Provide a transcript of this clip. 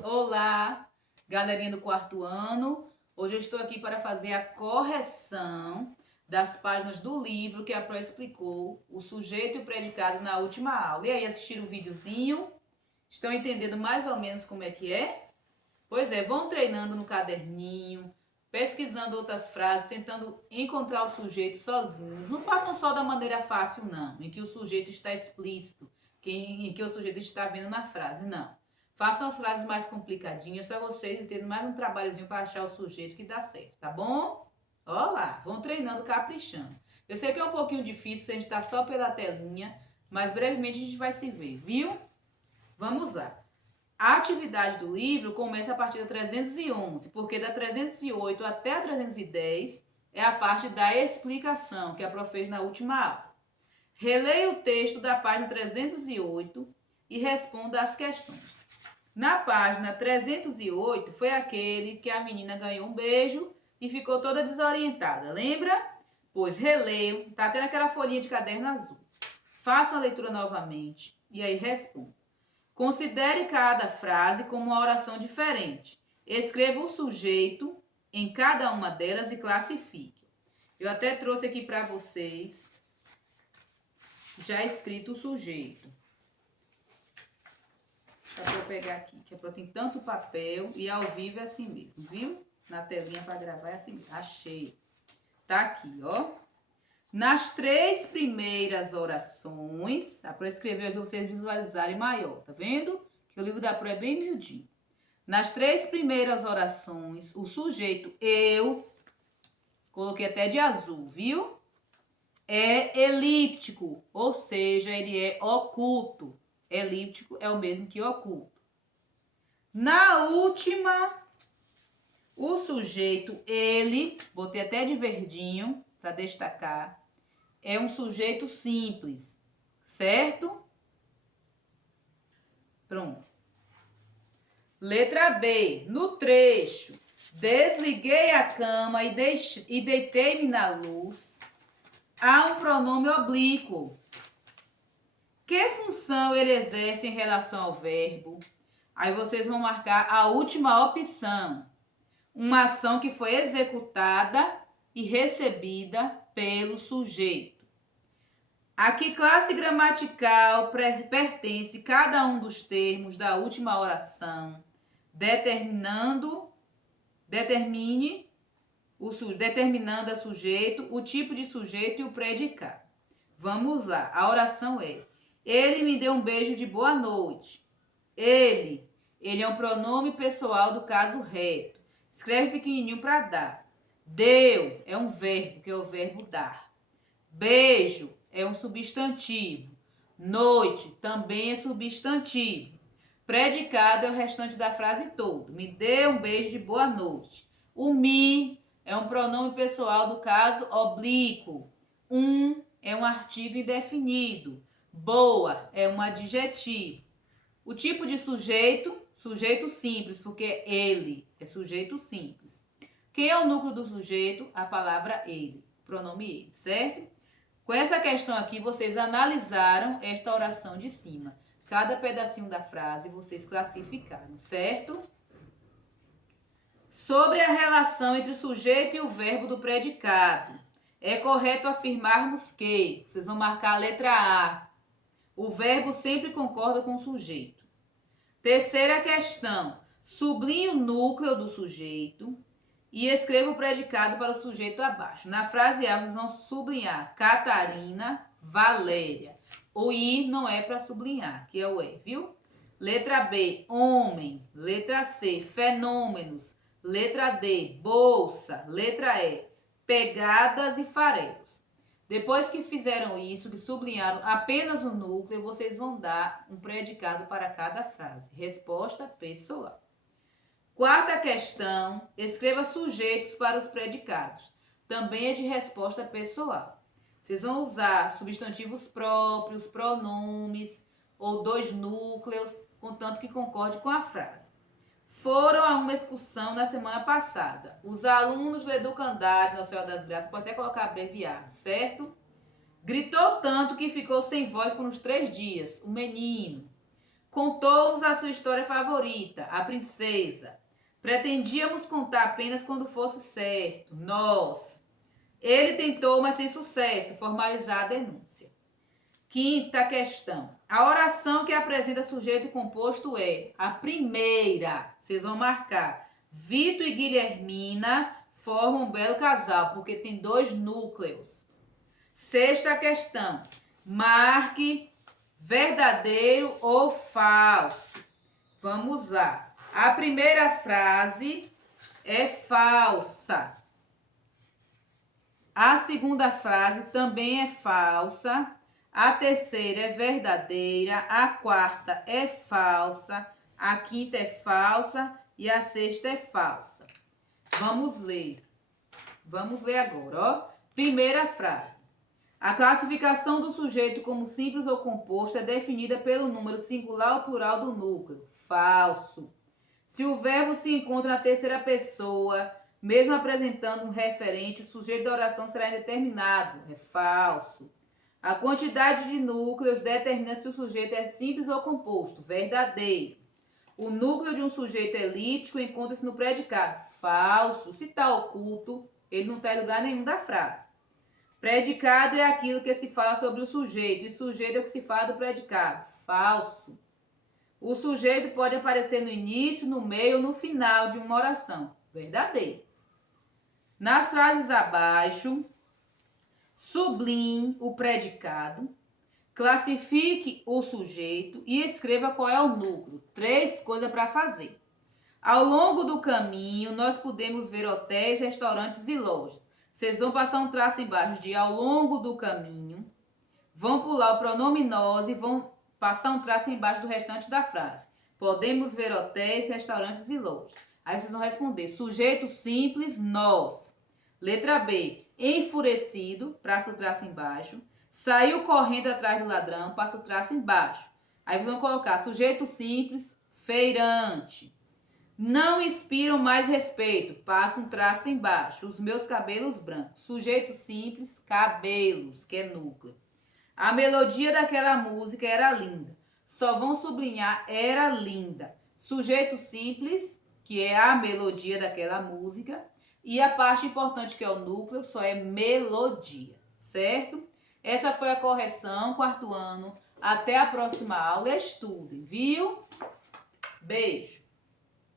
Olá, galerinha do quarto ano. Hoje eu estou aqui para fazer a correção das páginas do livro que a Pro explicou, o sujeito e o predicado na última aula. E aí, assistiram o videozinho? Estão entendendo mais ou menos como é que é? Pois é, vão treinando no caderninho, pesquisando outras frases, tentando encontrar o sujeito sozinhos. Não façam só da maneira fácil, não, em que o sujeito está explícito, em que o sujeito está vendo na frase, não. Façam as frases mais complicadinhas para vocês terem mais um trabalhozinho para achar o sujeito que dá certo, tá bom? Ó lá, vão treinando, caprichando. Eu sei que é um pouquinho difícil, a gente tá só pela telinha, mas brevemente a gente vai se ver, viu? Vamos lá. A atividade do livro começa a partir da 311, porque da 308 até a 310 é a parte da explicação que a Prof fez na última aula. Releia o texto da página 308 e responda as questões. Na página 308 foi aquele que a menina ganhou um beijo e ficou toda desorientada, lembra? Pois releio, tá tendo aquela folhinha de caderno azul. Faça a leitura novamente e aí responda. Considere cada frase como uma oração diferente. Escreva o sujeito em cada uma delas e classifique. Eu até trouxe aqui para vocês já escrito o sujeito. Para eu pegar aqui, que tem tanto papel e ao vivo é assim mesmo, viu? Na telinha para gravar é assim mesmo. Achei. Tá aqui, ó. Nas 3 primeiras orações, a Pro escreveu aqui para vocês visualizarem maior, tá vendo? Que o livro da Pro é bem miudinho. Nas 3 primeiras orações, o sujeito eu, coloquei até de azul, viu? É elíptico, ou seja, ele é oculto. Elíptico é o mesmo que oculto. Na última, o sujeito ele, botei até de verdinho para destacar, é um sujeito simples, certo? Pronto. Letra B, no trecho, desliguei a cama e deitei-me na luz, há um pronome oblíquo. Que função ele exerce em relação ao verbo? Aí vocês vão marcar a última opção. Uma ação que foi executada e recebida pelo sujeito. A que classe gramatical pertence cada um dos termos da última oração, determinando a sujeito, o tipo de sujeito e o predicado. Vamos lá, a oração é: ele me deu um beijo de boa noite. Ele é um pronome pessoal do caso reto. Escreve pequenininho para dar. Deu é um verbo, que é o verbo dar. Beijo é um substantivo. Noite também é substantivo. Predicado é o restante da frase todo. Me dê um beijo de boa noite. O me é um pronome pessoal do caso oblíquo. É um artigo indefinido. Boa é um adjetivo. O tipo de sujeito, sujeito simples, porque ele é sujeito simples. Quem é o núcleo do sujeito? A palavra ele, pronome ele, certo? Com essa questão aqui, vocês analisaram esta oração de cima. Cada pedacinho da frase vocês classificaram, certo? Sobre a relação entre o sujeito e o verbo do predicado, é correto afirmarmos que, vocês vão marcar a letra A, o verbo sempre concorda com o sujeito. Terceira questão, sublinhe o núcleo do sujeito e escreva o predicado para o sujeito abaixo. Na frase A, vocês vão sublinhar Catarina, Valéria. O I não é para sublinhar, que é o E, viu? Letra B, homem. Letra C, fenômenos. Letra D, bolsa. Letra E, pegadas e farelos. Depois que fizeram isso, que sublinharam apenas o núcleo, vocês vão dar um predicado para cada frase. Resposta pessoal. Quarta questão, escreva sujeitos para os predicados. Também é de resposta pessoal. Vocês vão usar substantivos próprios, pronomes ou 2 núcleos, contanto que concorde com a frase. Foram a uma excursão na semana passada. Os alunos do Educandário, Nossa Senhora das Graças, pode até colocar abreviado, certo? Gritou tanto que ficou sem voz por uns 3 dias. O menino. Contou-nos a sua história favorita, a princesa. Pretendíamos contar apenas quando fosse certo. Nós. Ele tentou, mas sem sucesso, formalizar a denúncia. Quinta questão. A oração que apresenta sujeito composto é a primeira. Vocês vão marcar. Vitor e Guilhermina formam um belo casal, porque tem 2 núcleos. Sexta questão. Marque verdadeiro ou falso. Vamos lá. A primeira frase é falsa. A segunda frase também é falsa. A terceira é verdadeira. A quarta é falsa. A quinta é falsa. E a sexta é falsa. Vamos ler. Vamos ler agora, ó. Primeira frase. A classificação do sujeito como simples ou composto é definida pelo número singular ou plural do núcleo. Falso. Se o verbo se encontra na terceira pessoa, mesmo apresentando um referente, o sujeito da oração será indeterminado. É falso. A quantidade de núcleos determina se o sujeito é simples ou composto. Verdadeiro. O núcleo de um sujeito elíptico encontra-se no predicado. Falso. Se está oculto, ele não está em lugar nenhum da frase. Predicado é aquilo que se fala sobre o sujeito, e sujeito é o que se fala do predicado. Falso. O sujeito pode aparecer no início, no meio ou no final de uma oração. Verdadeiro. Nas frases abaixo, sublinhe o predicado, classifique o sujeito e escreva qual é o núcleo. 3 coisas para fazer. Ao longo do caminho, nós podemos ver hotéis, restaurantes e lojas. Vocês vão passar um traço embaixo de ao longo do caminho, vão pular o pronome nós e vão passar um traço embaixo do restante da frase. Podemos ver hotéis, restaurantes e lojas. Aí vocês vão responder sujeito simples, nós. Letra B, enfurecido, passa o traço embaixo. Saiu correndo atrás do ladrão, passa o traço embaixo. Aí vocês vão colocar sujeito simples, feirante. Não inspiram mais respeito, passa um traço embaixo. Os meus cabelos brancos. Sujeito simples, cabelos, que é núcleo. A melodia daquela música era linda. Só vão sublinhar era linda. Sujeito simples, que é a melodia daquela música. E a parte importante, que é o núcleo, só é melodia, certo? Essa foi a correção, 4º ano. Até a próxima aula. Estudem, viu? Beijo.